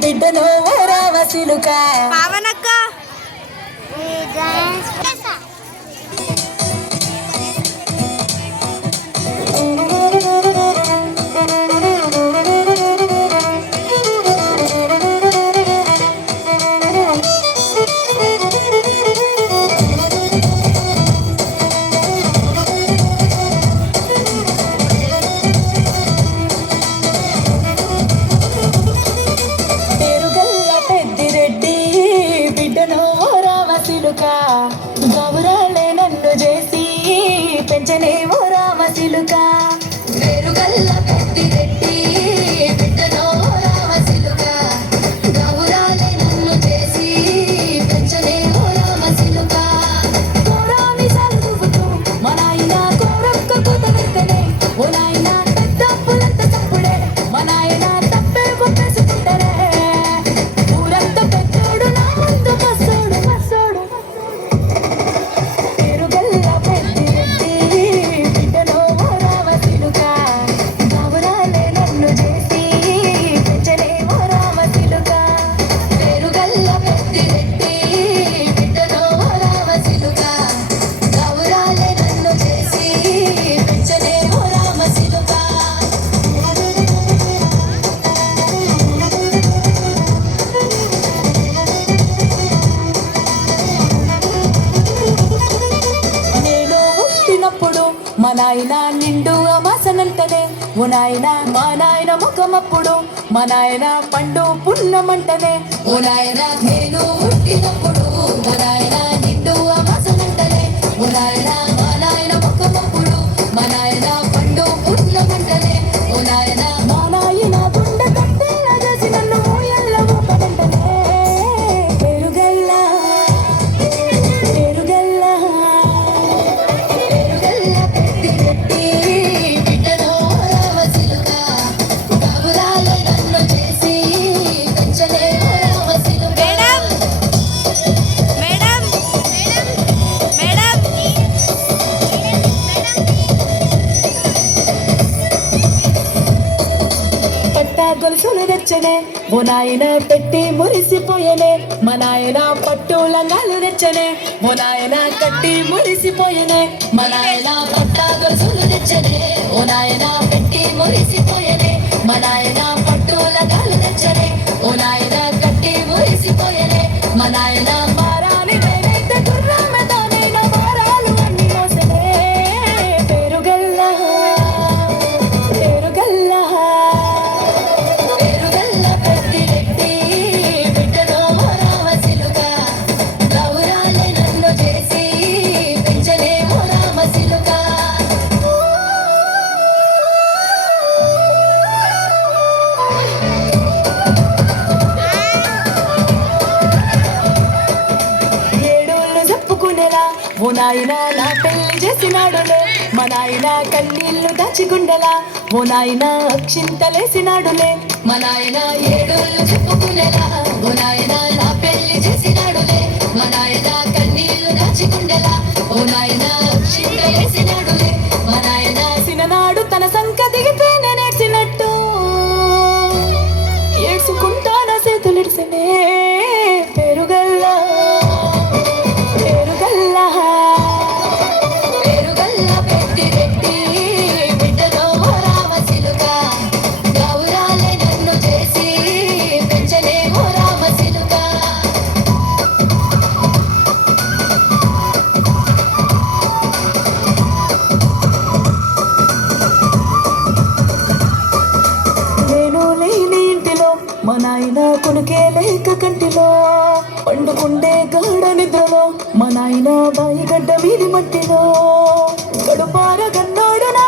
బిడ్డను రావసిలుక పావనక్క గౌరాలే నన్ను చేసి పెంచనేమో రామసిలుక పేరుగల్ల పెద్దిరెడ్డి బిడ్డనో రామసిలుక గౌరాలే నన్ను చేసి పెంచనేమో రామసిలుక కోరాని సల్లువుతూ మా నాయన కోరొక్క కూతనెత్తనే ఓ నాయన తప్పులంత తప్పుడే మా నాయన తప్పే ఒప్పేసుకుంటారే ఊరంతా పెద్దోడు నా ముందు మస్సోడు మస్సోడు మా నాయన నిండు అమాసనంటనే ఓ నాయన మా నాయన ముఖమప్పుడు మా నాయన పండు పున్నమంటనే ఓ నాయన నేను పుట్టినప్పుడు మా నాయన నిండు అమాసనంటనే ఓ నాయన మా నాయన ముఖమప్పుడు మా నాయన పండు పున్నమంటనే ఓ నాయన మా నాయన గుండె తట్టేలా చేసి నన్ను ఎల్లవో పడంటనే పేరుగల్లా పేరుగల్లా గొలుసులు తెచ్చనే ఓ నాయన పెట్టి మురిసిపోయనే మా నాయన పట్టు లంగాలు తెచ్చనే ఓ నాయన కట్టి మురిసిపోయనే మా నాయన పట్ట గొలుసులు తెచ్చనే ఓ నాయన పెట్టి మురిసిపోయనే మా నాయన పట్టు లంగాలు తెచ్చనే ఓ నాయన కట్టి మురిసిపోయనే మా నాయన మారాని నేనైతే గుర్రమేదానైనా మారాలు అన్ని మోసనే పేరుగల్లా పేరుగల్లా ఓ నాయన నా పెళ్లి చేసినాడులే మా నాయన కన్నీళ్లు దాచిగుండెలా ఓ నాయన అక్షింతలేసినాడులే మా నాయన ఏడుళ్ళు చెప్పుకునేలా ఓ నాయన నా పెళ్లి చేసినాడులే మా నాయన కన్నీళ్లు దాచిగుండెలా ఓ నాయన అక్షింతలేసినాడులే మా నాయన సిననాడు తన సంక దిగితేనే నేర్చినట్టు ఏడ్చుకుంటాన చేతులిడిసనే పేరుగల్లా మా నాయన కొనుకే లేక కంటిలో పండుకుండే గాఢ నిద్రలో మా నాయన బాయి గడ్డ వీధి మట్టిలో గడుపార గన్నోడు నా